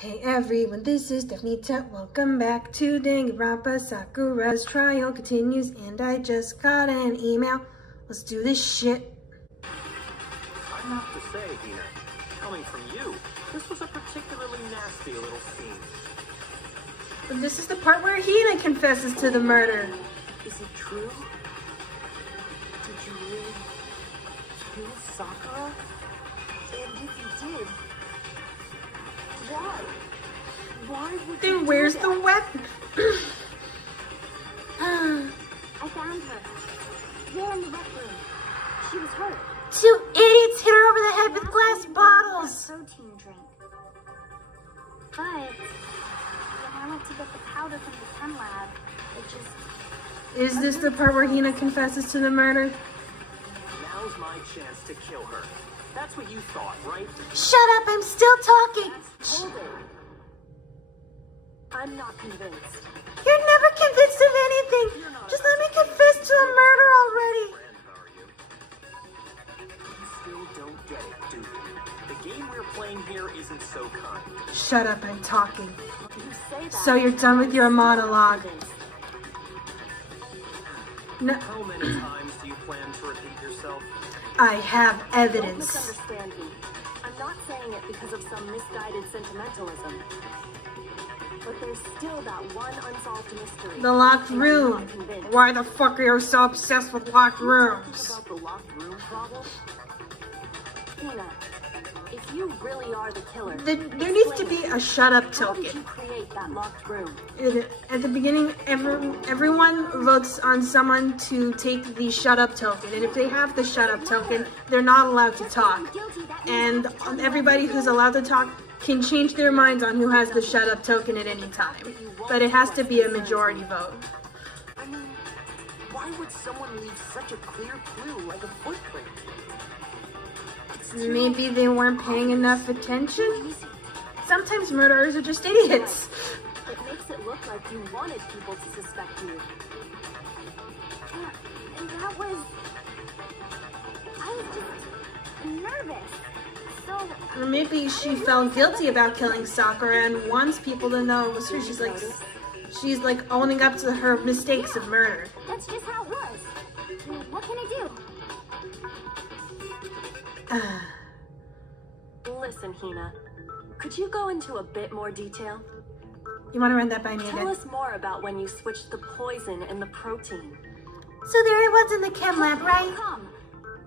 Hey everyone, this is Stephanie. Welcome back to Danganronpa. Sakura's trial continues, and I just got an email. Let's do this shit. I have to say, Hina, coming from you, this was a particularly nasty little scene. But this is the part where Hina confesses to the murder. Is it true? Did you really kill Sakura? And if you did, why? Why would Then you where's do the that? weapon? I found her. There in the rec room. She was hurt. Two idiots hit her over the head with glass bottles. Protein drink. But when I went to get the powder from the chem lab, it just... Is this the part where Hina confesses to the murder? Now's my chance to kill her. That's what you thought, right? Shut up, I'm still talking. Hold it. I'm not convinced. You're never convinced of anything. Just let me confess to a murder already. You still don't get it, do you? The game we're playing here isn't so kind. Shut up, I'm talking. You say that. So you're done with your monologue. No, How many times do you plan to repeat yourself? I have Don't evidence. misunderstand me. I'm not saying it because of some misguided sentimentalism. But there's still that one unsolved mystery. The locked And I'm room. not convinced. Why the fuck are you so obsessed with locked rooms? About the locked room problem? Hina, if you really are the killer, There needs to be a shut up how did you token. create that locked room? At the beginning, everyone votes on someone to take the shut up token. And if they have the shut up token, they're not allowed to talk. And everybody who's allowed to talk can change their minds on who has the shut up token at any time. But it has to be a majority vote. I mean, why would someone leave such a clear clue like a footprint? Maybe they weren't paying enough attention? Sometimes murderers are just idiots. It makes it look like you wanted people to suspect you. And that was... I was just nervous. So... Or maybe she felt guilty about killing Sakura and wants people to know it was her. She's like owning up to her mistakes of murder. That's just how it was. What can I do? Listen, Hina, could you go into a bit more detail? You want to run that by me Tell again? us more about when you switched the poison and the protein. So there it was in the chem lab, right? Come.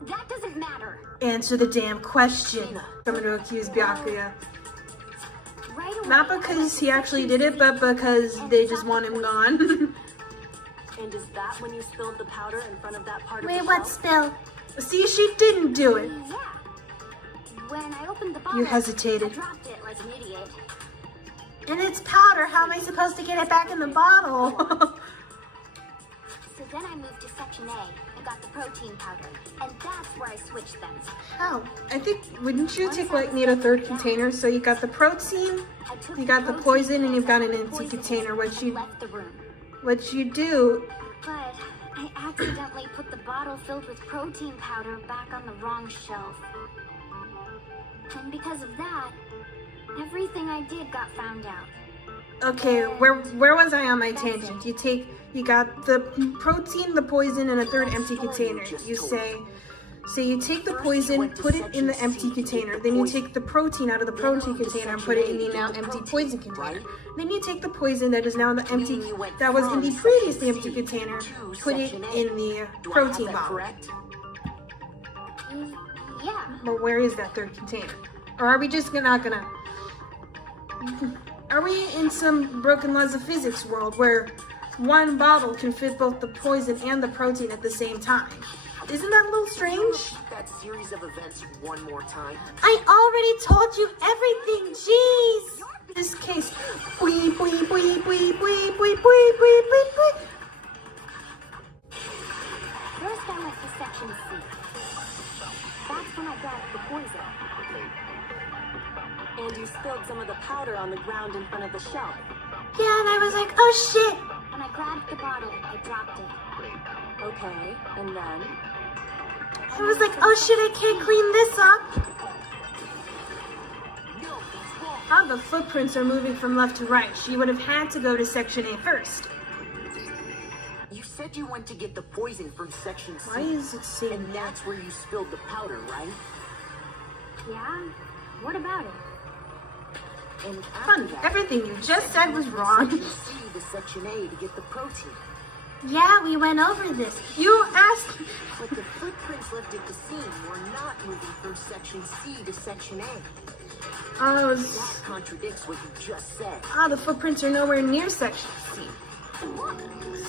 That doesn't matter. Answer the damn question. Someone to accuse Byakuya. Right away. Not because he actually did it, but because they just want him gone. And is that when you spilled the powder in front of that part of Wait, the what shelf? spill? See, she didn't do it. Yeah. When I opened the bottle, You hesitated. I dropped it like an idiot. And it's powder. How am I supposed to get it back in the bottle? So then I moved to section A and got the protein powder. And that's where I switched them. How? I think, wouldn't you need a third container? So you got the protein, I took you got the protein poison, and you've got an empty poison container. and left the room. What you do, But I accidentally put the bottle filled with protein powder back on the wrong shelf. And because of that, everything I did got found out. okay, where was I on my tangent? You got the protein, the poison, and a third empty container. You say you take the poison, put it in the empty container. Then you take the protein out of the protein container and put it in the now empty poison container. Then you take the poison that is now in the empty, that was in the previously empty container, put it in the protein bottle. Yeah. But where is that third container? Or are we just not gonna... Are we in some broken laws of physics world where one bottle can fit both the poison and the protein at the same time? Isn't that a little strange? That series of events one more time. I already told you everything, jeez! This case... Bwee, bwee, bwee, bwee, bwee, bwee, bwee, bwee, bwee, bwee. First I went to section C. That's when I grabbed the poison. And you spilled some of the powder on the ground in front of the shelf. Yeah, and I was like, oh shit! When I grabbed the bottle, I dropped it. Okay, and then? I was like, oh shit, I can't clean this up. how the footprints are moving from left to right. She would have had to go to Section A first. You said you went to get the poison from Section C. Why is it saying And that's where you spilled the powder, right? Yeah? What about it? And after Fun. that, Everything you just said was wrong. Section C to Section A to get the protein. Yeah, we went over this. You asked. But the footprints left at the scene were not moving from Section C to Section A. Oh, That contradicts what you just said. the footprints are nowhere near Section C.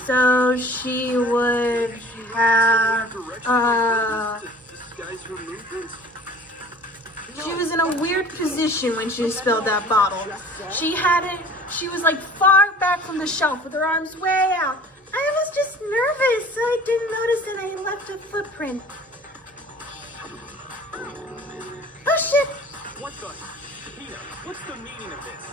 So she would have, she was in a weird position when she spilled that bottle. She was like far back from the shelf with her arms way out. I was just nervous, so I didn't notice that I left a footprint. Oh shit! What the? Peter, what's the meaning of this?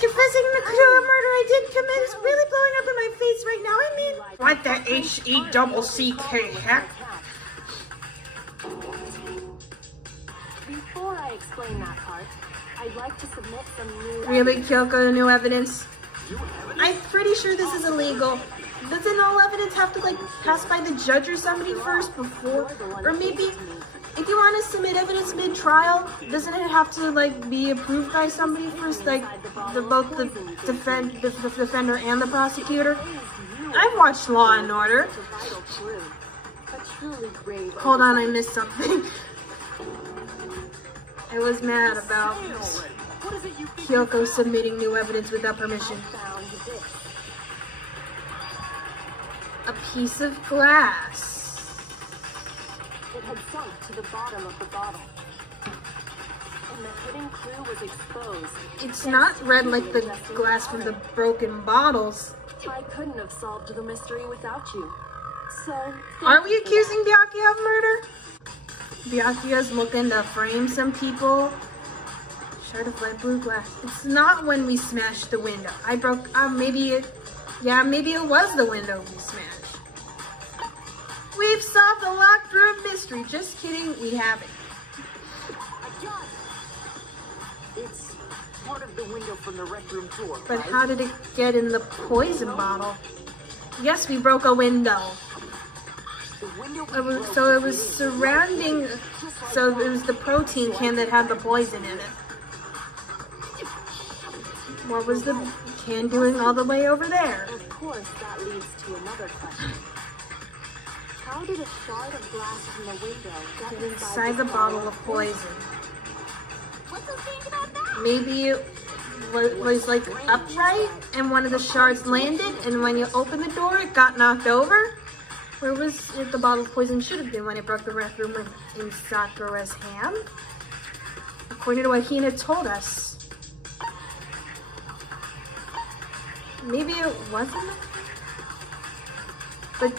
Confessing to a murder I did commit is really blowing up in my face right now. I mean, what the H-E-double-C-K heck? Before I explain that part, I'd like to submit some new Really, Kyoko, new evidence? I'm pretty sure this is illegal. Doesn't all evidence have to, like, pass by the judge or somebody first before? Or maybe, if you want to submit evidence mid-trial, doesn't it have to, like, be approved by somebody first? Like, both the defender and the prosecutor? I've watched Law and Order. Hold on, I missed something. I was mad about Kyoko submitting new evidence without permission. A piece of glass. It had sunk to the bottom of the bottle. And the hidden clue was exposed. It's not red like the glass from the broken bottles. I couldn't have solved the mystery without you. So, Are we accusing Byakuya of murder? Byakuya's looking to frame some people. Shard of light blue glass. It's not when we smashed the window. I broke, maybe it was the window we smashed. We've solved the locked room mystery. Just kidding, we haven't. I got it. It's part of the window from the rec room door, But right? how did it get in the poison bottle? Yes, we broke a window. The window So it was surrounding, so it was the protein can that had the poison in it. What was the can doing all the way over there? of course, that leads to another question. How did a shard of glass from the window get Inside the bottle of poison. What's so strange about that? Maybe it was like upright and one of the shards landed, and when you opened the door it got knocked over? Where was it the bottle of poison should have been when it broke the rec room in Sakura's hand? According to what Hina told us. Maybe it wasn't? But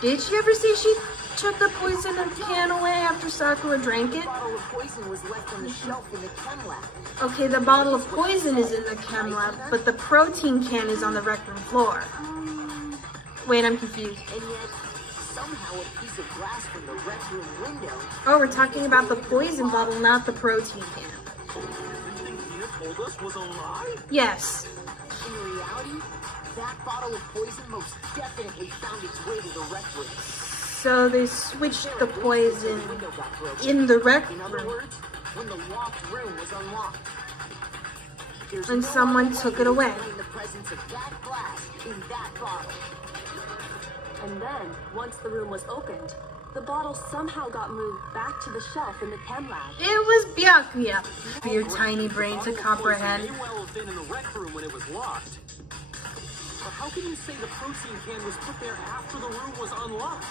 did she ever say she took the poison can away after Sakura drank it? The bottle of poison was left on the shelf in the chem lab. Okay, the bottle of poison is in the chem lab, but the protein can is on the rec room floor. Wait, I'm confused. And yet, somehow a piece of glass from the rec room window. Oh, we're talking about the poison bottle, not the protein can. Everything Peter told us was a lie? Yes. In reality, that bottle of poison most definitely found its way to the rec room. So they switched the poison The window got broken. in the rec In other room, words, when the locked room was unlocked. There's and no someone other took way it to away. explain the presence of that glass in that bottle. And then, once the room was opened, the bottle somehow got moved back to the shelf in the chem lab. It was Byakuya for your tiny brain to comprehend. May well have been in the rec room when it was locked. But how can you say the protein can was put there after the room was unlocked?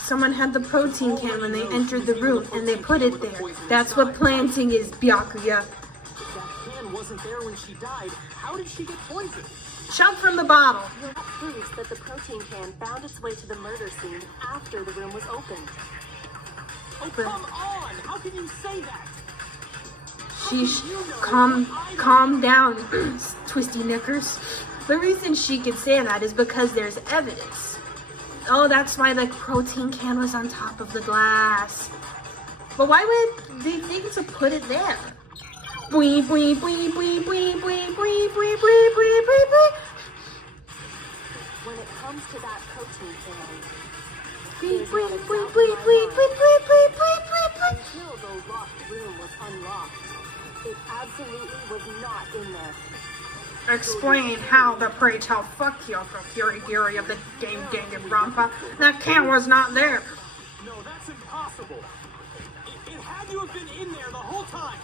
Someone had the protein can when they entered the room, and they put it there. That's what planting is, Byakuya. If that can wasn't there when she died, how did she get poisoned? Jump from the bottle. That proves that the protein can found its way to the murder scene after the room was opened. Oh, come on! How can you say that? Sheesh, calm down, twisty knickers. The reason she could say that is because there's evidence. Oh, that's why the protein can was on top of the glass. But why would they think to put it there? Bwee, bwee, bwee, bwee, bwee, bwee, bwee, bwee, bwee, bwee, bwee, bwee. When it comes to that protein can, Bwee, bwee, bwee, bwee, bwee, bwee, bwee, bwee, bwee, bwee. until the locked room was unlocked, it absolutely was not in there. Explain how the pray tell fuck you for Fury Fury of the game Danganronpa. That can was not there. No, that's impossible. It had to have been in there the whole time.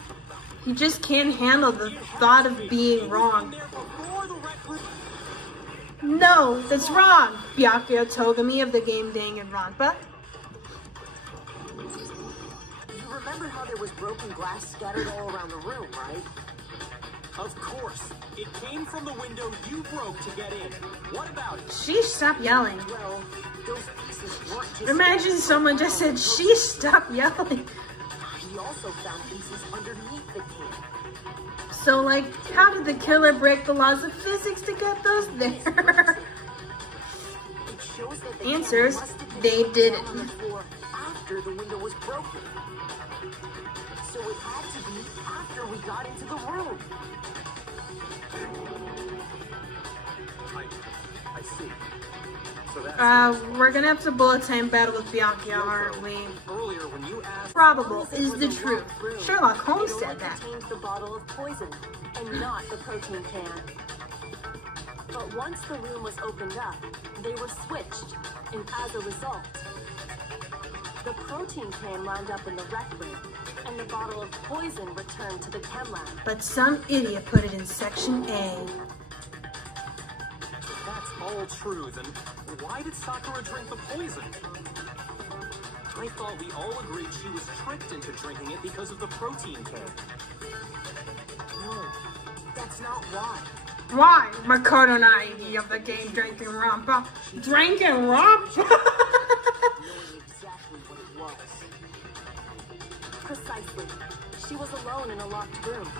He just can't handle the thought of being wrong. There before the rec room. No, that's wrong. Byakuya Togami of the game Danganronpa. You remember how there was broken glass scattered all around the room, right? Of course. It came from the window you broke to get in. What about it? Sheesh, stop yelling. Well, those pieces weren't just... Imagine someone just said, sheesh, stop yelling. He also found pieces underneath the can. So, like, how did the killer break the laws of physics to get those there? It shows that the Answers, can must have been they on didn't. the floor after the window was broken. So it had to be after we got into the room. I see. So that's We're gonna have to bullet time battle with Byakuya, aren't we? earlier when you asked. Probable is the truth. Sherlock Holmes It said only that. contained the bottle of poison and not the protein can. But once the room was opened up, they were switched, and as a result, the protein can wound up in the rec room, and the bottle of poison returned to the chem lab. But some idiot put it in section A. That's all true. Then why did Sakura drink the poison? I thought we all agreed she was tricked into drinking it because of the protein can. No, that's not why. Why? Makoto Naegi of the game Danganronpa. Danganronpa? Knowing exactly what it was. Precisely. She was alone in a locked room.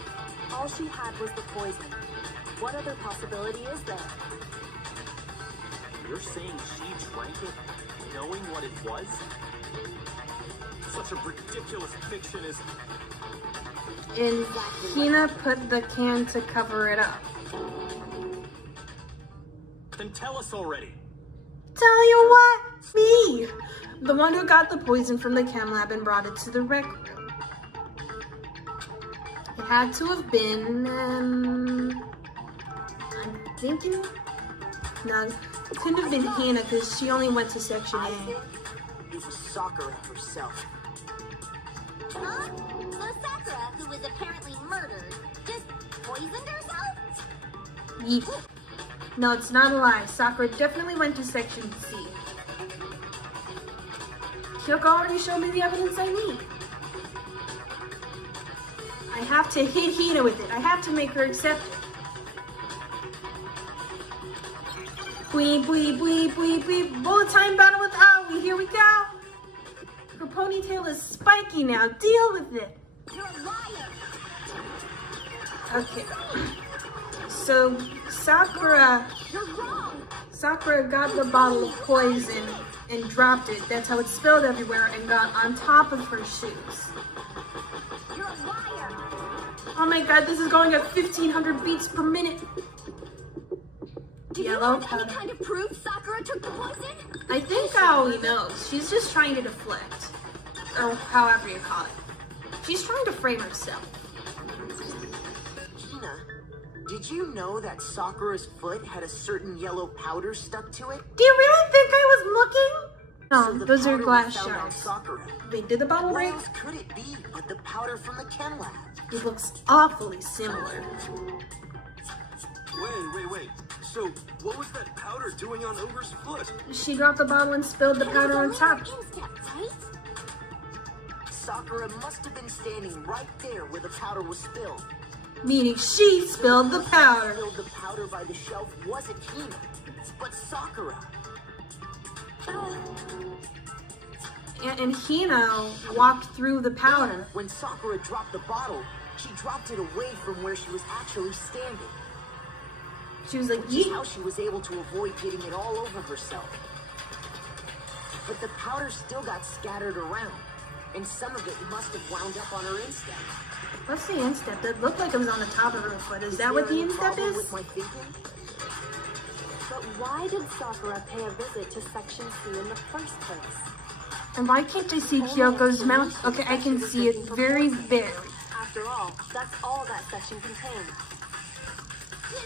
All she had was the poison. What other possibility is there? You're saying she drank it, knowing what it was? Such a ridiculous fiction is. And Hina put the can to cover it up. Then tell us already. Tell you what? Me! The one who got the poison from the chem lab and brought it to the rec room. It had to have been, I'm thinking, no, it couldn't have been Hina because she only went to section I A. think it was Sakura herself. Huh? So Sakura, who was apparently murdered, just poisoned herself? Yeet. No, it's not a lie. Sakura definitely went to section C. Kyoko already showed me the evidence I need. I have to hit Hina with it. I have to make her accept it. Bwee, bwee, bwee, bwee, bwee. Bullet time battle with Aoi. Here we go. Her ponytail is spiky now. Deal with it. You're a liar! Okay. So Sakura You're wrong! Sakura got the bottle of poison and dropped it. That's how it spilled everywhere and got on top of her shoes. You're a liar! Oh my god, this is going at 1,500 beats per minute. Do you Yellow have any powder. kind of proof Sakura took the poison? I think Aoi knows. She's just trying to deflect. Or however you call it. She's trying to frame herself. Hina, did you know that Sakura's foot had a certain yellow powder stuck to it? Do you really think I was looking? No, So the those are powder glass was found on shards. Sakura. Wait, did the bottle What break? else could it be but the powder from the chem lab? It looks awfully similar. Wait. So, what was that powder doing on Ogre's foot? She dropped the bottle and spilled the powder on top. Instep, right? Sakura must have been standing right there where the powder was spilled. Meaning she spilled the powder. Spilled the powder by the shelf wasn't Hina, but Sakura. And Hina walked through the powder. When Sakura dropped the bottle, she dropped it away from where she was actually standing. She was like, Which is yeet. how she was able to avoid getting it all over herself. But the powder still got scattered around. And some of it must have wound up on her instep. What's the instep? It looked like it was on the top of the roof, but is that what the instep is? With my thinking? But why did Sakura pay a visit to Section C in the first place? And why can't I see Kyoko's mouth? Okay, I can see it very barely. After all, that's all that section contained.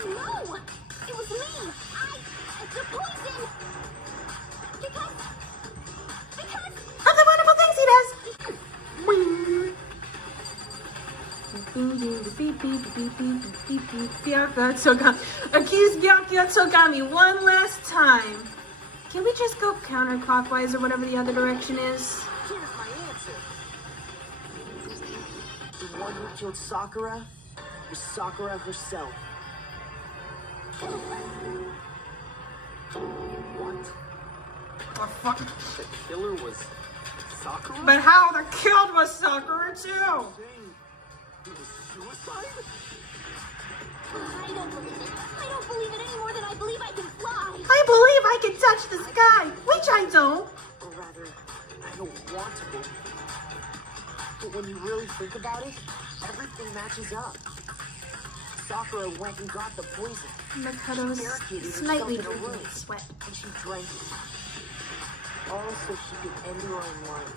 No! It was me! The poison! Because... All the wonderful things he does! Byakuya Tsugami. Accuse Byakuya Tsugami one last time. Can we just go counterclockwise or whatever the other direction is? Here's my answer. The one who killed Sakura was Sakura herself. What? Oh, fuck. The killer was Sakura? But how the killed was Sakura too? It was suicide? I don't believe it. I don't believe it any more than I believe I can fly. I believe I can touch the sky, which I don't. Or rather, I don't want to believe. But when you really think about it, everything matches up. Sakura went and got the poison. Makoto's slightly drinking in sweat. And she drank it. All so she could end her own life.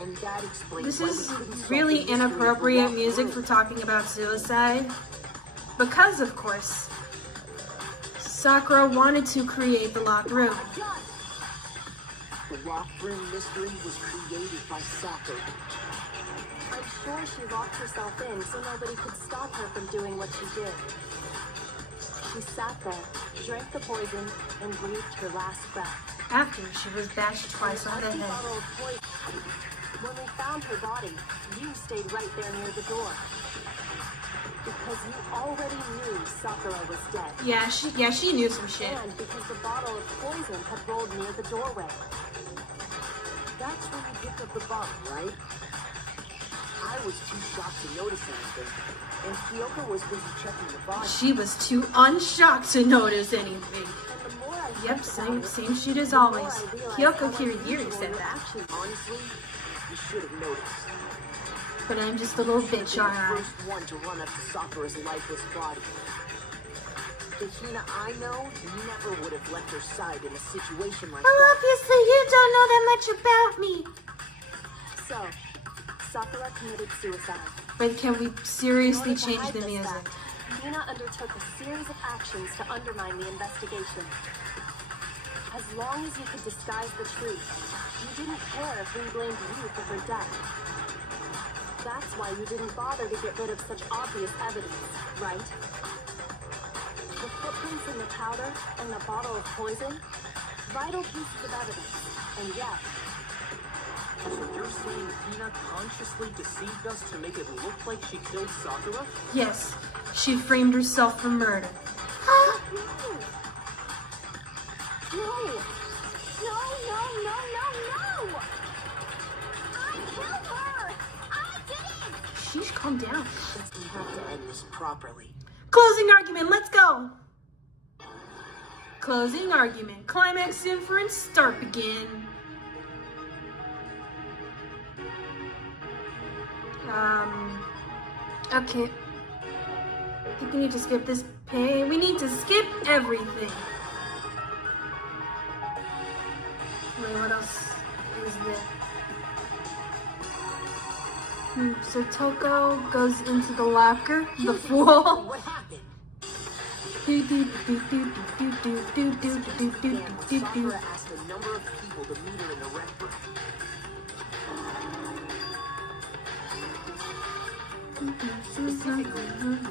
And that explains This why is we couldn't solve really the mystery of the inappropriate locked music room. for talking about suicide. Because, of course, Sakura wanted to create the locked room. The locked room mystery was created by Sakura. I'm sure she locked herself in so nobody could stop her from doing what she did. She sat there, drank the poison, and breathed her last breath. After she was bashed twice on the Empty head. bottle of poison. When we found her body, you stayed right there near the door. Because you already knew Sakura was dead. Yeah, she knew some shit. And because the bottle of poison had rolled near the doorway. That's when you picked up the bottle, right? I was too shocked to notice anything, and Kyoko was busy checking the body. She was too unshocked to notice anything. And the more I Yep, think about same it, shit as the more always. I realize Kyoko how Kirigiri unusual said your that. actions Honestly, you should have noticed. But I'm just a little bitch, You're the alright. first one to run up to Sakura's lifeless body. The Hina I know never would have left her side in a situation like Well, that. obviously you don't know that much about me. So, Sakura committed suicide. But can we seriously In order to change hide the this music? fact, Hina undertook a series of actions to undermine the investigation. As long as you could disguise the truth, you didn't care if we blamed you for her death. That's why you didn't bother to get rid of such obvious evidence, right? The footprints in the powder and the bottle of poison, vital pieces of evidence, and yet, So you're saying Hina consciously deceived us to make it look like she killed Sakura? Yes, she framed herself for murder. No! No! No, no, no, no, no! I killed her! I did it! Sheesh, calm down. We have to end this properly. Closing argument, let's go! Closing argument. Climax inference, start begin. Okay. I think we need to skip this page. We need to skip everything. Wait, what else is there? So Toko goes into the locker, the fool. What happened? Sakura asked a number of people to meet her in the rec room. Specifically,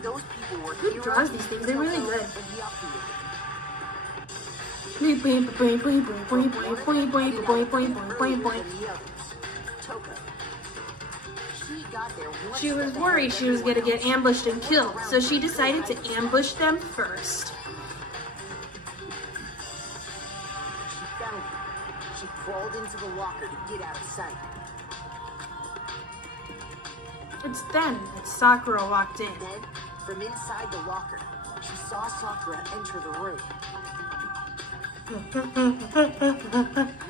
those people were Who draws these things? They're really good. She was worried she was gonna get ambushed and killed, so she decided to ambush them first. She found it. She crawled into the locker to get out of sight. It's then that Sakura walked in. Then, from inside the locker, she saw Sakura enter the room.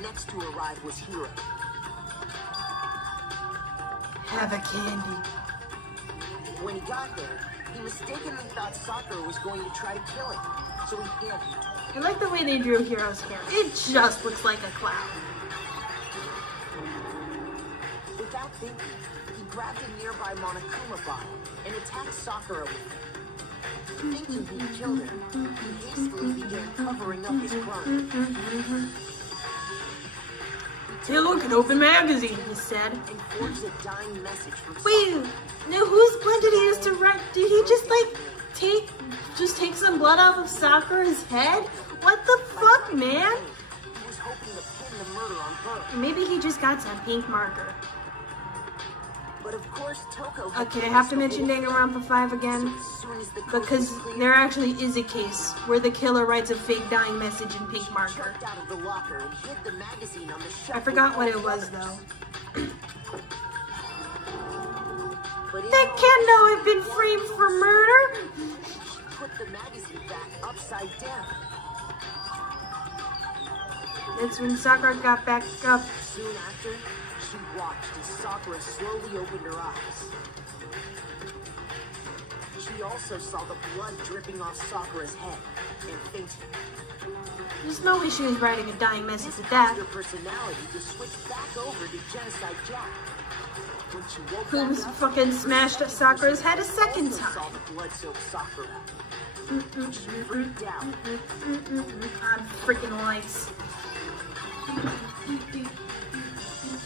Next to arrive was Hiro. Have a candy. When he got there, he mistakenly thought Sakura was going to try to kill him, so he panicked. I like the way they drew Hiro's hair. It just looks like a clown. Without thinking, he grabbed a nearby Monokuma bottle and attacked Sakura with it. Thinking he killed her, he hastily began covering up his crime. Hey, look, an open magazine, he said. And forged a dying message from Wait, now whose blood did he use to write? Did he just like take some blood off of Sakura's head? What the fuck, man? He was hoping to pin the murder on her. Maybe he just got some pink marker. But of course, Toko. Okay, I have to mention Danganronpa 5 again, because there actually is a case where the killer writes a fake dying message in pink marker. Out of the locker and hid the magazine on the shelf. I forgot what it was though. That candle had been framed for murder? She put the magazine back upside down. That's when Sakura got back up. Soon after, she watched as Sakura slowly opened her eyes. She also saw the blood dripping off Sakura's head and fainted. There's no way she was writing a dying message at that. Her personality to switch back over to Genocide Jack. When she woke Who was back up, fucking smashed at Sakura's head a second also time. saw the blood-soaked Sakura. She freaked out. On freaking lights.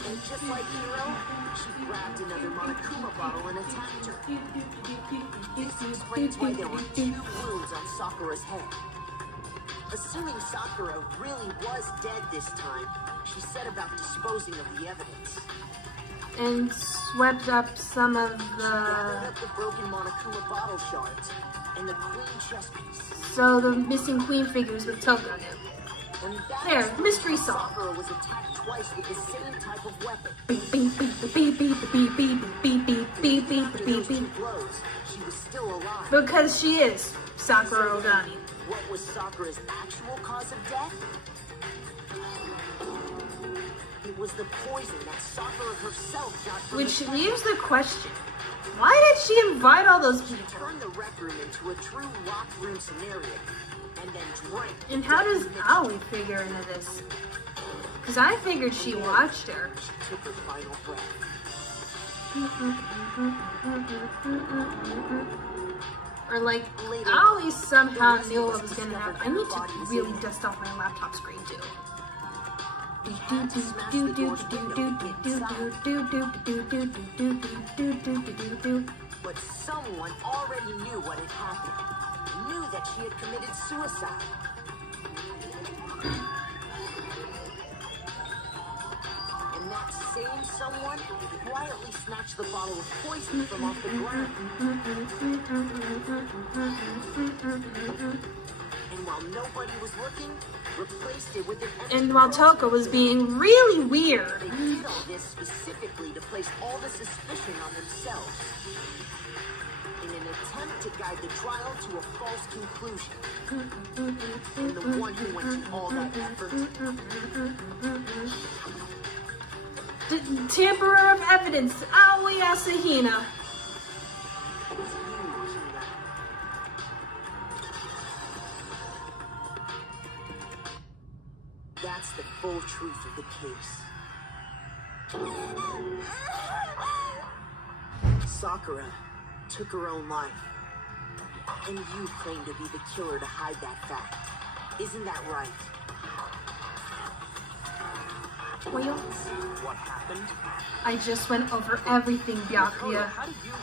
And just like Hiro, she grabbed another Monokuma bottle and attacked her. This explains why there were 2 wounds on Sakura's head. Assuming Sakura really was dead this time, she set about disposing of the evidence. And swept up some of Gathered the... up the broken Monokuma bottle shards and the queen chess piece. So the missing queen figures with Toko now. And that There, is when mystery solved. Sakura was attacked twice with the same type of weapon. Beep, beep, beep, beep, beep, beep, beep, beep, beep, beep, beep, After beep, those 2 beep. blows, she was still alive. Because she is Sakura Ogani. What was Sakura's actual cause of death? It was the poison that Sakura herself got from Which the leaves the question, why did she invite all those people? turned the rec room into a true locked room scenario, and then drank. And how does Aoi figure into this? Because I figured she watched her. She took her final breath. Or like, Aoi somehow knew what was gonna happen. I need to really dust off my laptop screen too. But someone already knew what had happened. Knew that she had committed suicide. And that same someone quietly snatched the bottle of poison from off the ground. And while nobody was looking, replaced it with an empty And while Toko was being really weird. They did all this specifically to place all the suspicion on themselves. In an attempt to guide the trial to a false conclusion. And the one who went to all that effort. Tamperer of evidence, Aoi Asahina. That's the full truth of the case. Sakura took her own life. And you claim to be the killer to hide that fact. Isn't that right? What happened? I just went over everything, Byakuya. How did you...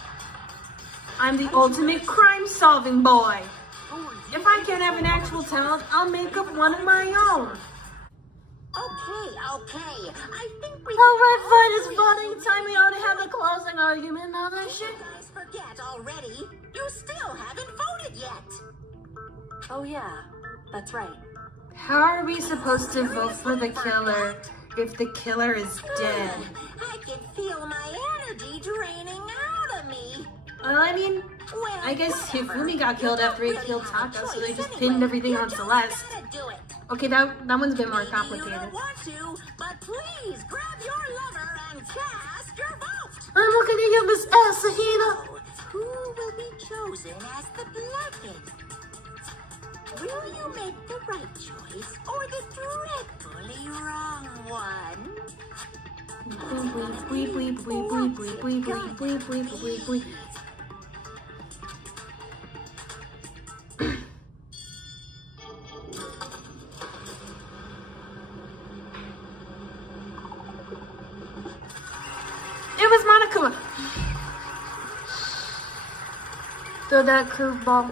I'm the ultimate crime-solving boy. Who are you? If I can't have an actual talent, I'll make up one of my own. Okay. I think we Alright, fine, it's voting time. We already have the closing argument and all that shit. guys forget already. You still haven't voted yet. Oh yeah, that's right. How are we supposed to vote for the killer if the killer is dead? I can feel my energy draining out of me. I mean, Well, I guess whatever. Hifumi got killed after he You don't killed really have a Taka, so they choice just anyway. pinned everything You on just Celeste. gotta do it. Okay, that one's a bit more Maybe you complicated. don't want to, but please grab your lover and cast your vote. I'm looking at you, Miss Asahina. Who will be chosen as the Blackest? Will you make the right choice or the dreadfully wrong one? It was Monokuma. Throw that curveball.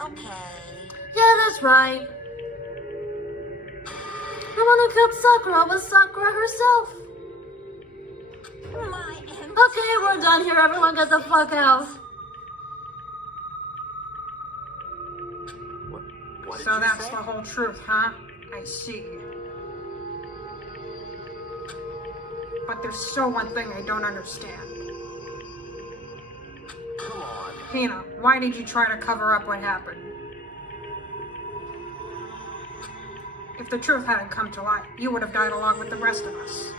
Okay. Yeah, that's right. The one who killed Sakura was Sakura herself. Okay, we're done here. Everyone get the fuck out. What did So you that's say? the whole truth, huh? I see. But there's still one thing I don't understand. Come on. Hina, why did you try to cover up what happened? If the truth hadn't come to light, you would have died along with the rest of us.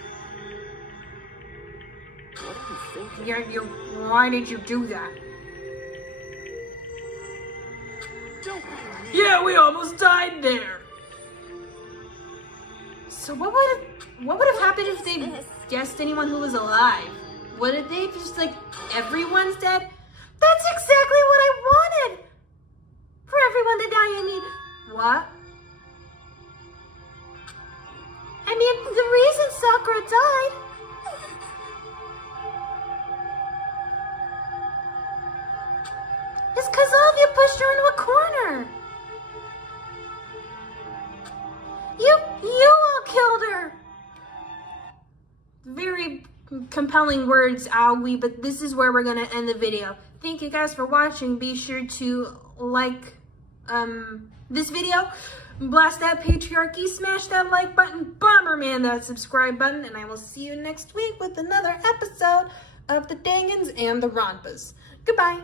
What are you thinking? Why did you do that? Don't be mean. Yeah, we almost died there. So what would have happened if they guessed anyone who was alive? Wouldn't they just like, everyone's dead? That's exactly what I wanted! For everyone to die, I mean, what? I mean, the reason Sakura died is because all of you pushed her into a corner. You all killed her. Very compelling words, Aoi, but this is where we're gonna end the video. Thank you guys for watching. Be sure to like this video, blast that patriarchy, smash that like button, Bomberman that subscribe button, and I will see you next week with another episode of the Dangans and the Ronpas. Goodbye.